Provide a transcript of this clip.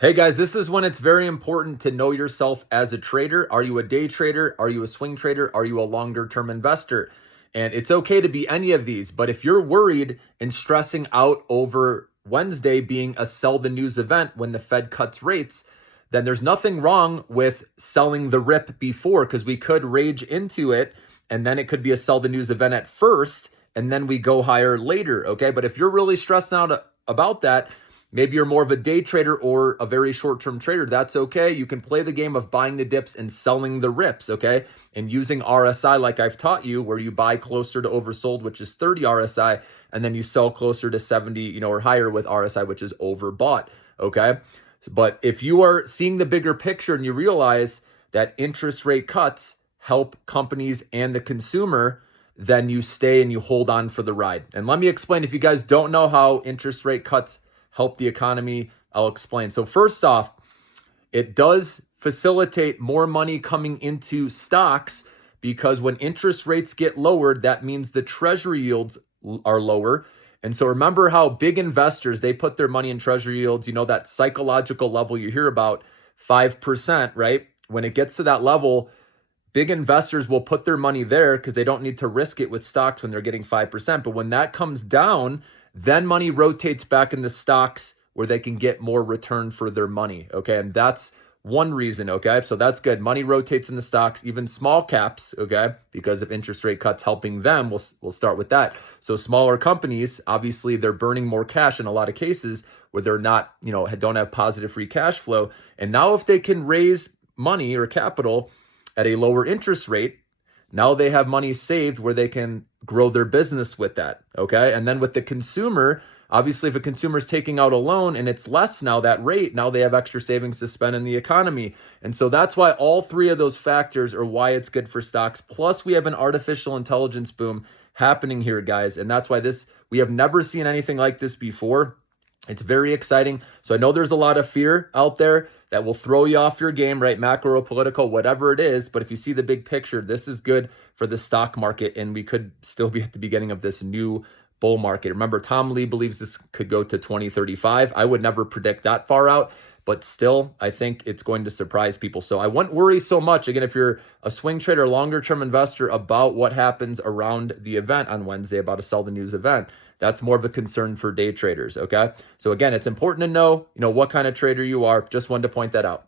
Hey guys, this is when it's very important to know yourself as a trader. Are you a day trader? Are you a swing trader? Are you a longer term investor? And it's okay to be any of these, but if you're worried and stressing out over Wednesday being a sell the news event when the Fed cuts rates, then there's nothing wrong with selling the rip before, because we could rage into it and then it could be a sell the news event at first and then we go higher later. Okay. But if you're really stressed out about that, maybe you're more of a day trader or a very short-term trader. That's okay. You can play the game of buying the dips and selling the rips, okay? And using RSI like I've taught you, where you buy closer to oversold, which is 30 RSI, and then you sell closer to 70, or higher with RSI, which is overbought, okay? But if you are seeing the bigger picture and you realize that interest rate cuts help companies and the consumer, then you stay and you hold on for the ride. And let me explain, if you guys don't know how interest rate cuts help the economy, I'll explain. So first off, it does facilitate more money coming into stocks, because when interest rates get lowered, that means the treasury yields are lower. And so remember how big investors, they put their money in treasury yields, that psychological level you hear about, 5%, right? When it gets to that level, big investors will put their money there because they don't need to risk it with stocks when they're getting 5%. But when that comes down, then money rotates back in the stocks where they can get more return for their money. Okay. And that's one reason. Okay. So that's good. Money rotates in the stocks, even small caps. Okay. Because of interest rate cuts helping them. We'll start with that. So smaller companies, obviously they're burning more cash in a lot of cases where they're not, don't have positive free cash flow. And now if they can raise money or capital at a lower interest rate, now they have money saved where they can grow their business with that, okay? And then with the consumer, obviously if a consumer is taking out a loan and it's less now, that rate, now they have extra savings to spend in the economy. And so that's why all three of those factors are why it's good for stocks. Plus we have an artificial intelligence boom happening here, guys. And that's why we have never seen anything like this before. It's very exciting. So I know there's a lot of fear out there that will throw you off your game, right? Macro, political, whatever it is. But if you see the big picture, this is good for the stock market, and we could still be at the beginning of this new bull market. Remember, Tom Lee believes this could go to 2035. I would never predict that far out, but still, I think it's going to surprise people. So I wouldn't worry so much, again, if you're a swing trader, longer term investor, about what happens around the event on Wednesday, about a sell the news event. That's more of a concern for day traders, okay? So again, it's important to know, what kind of trader you are. Just wanted to point that out.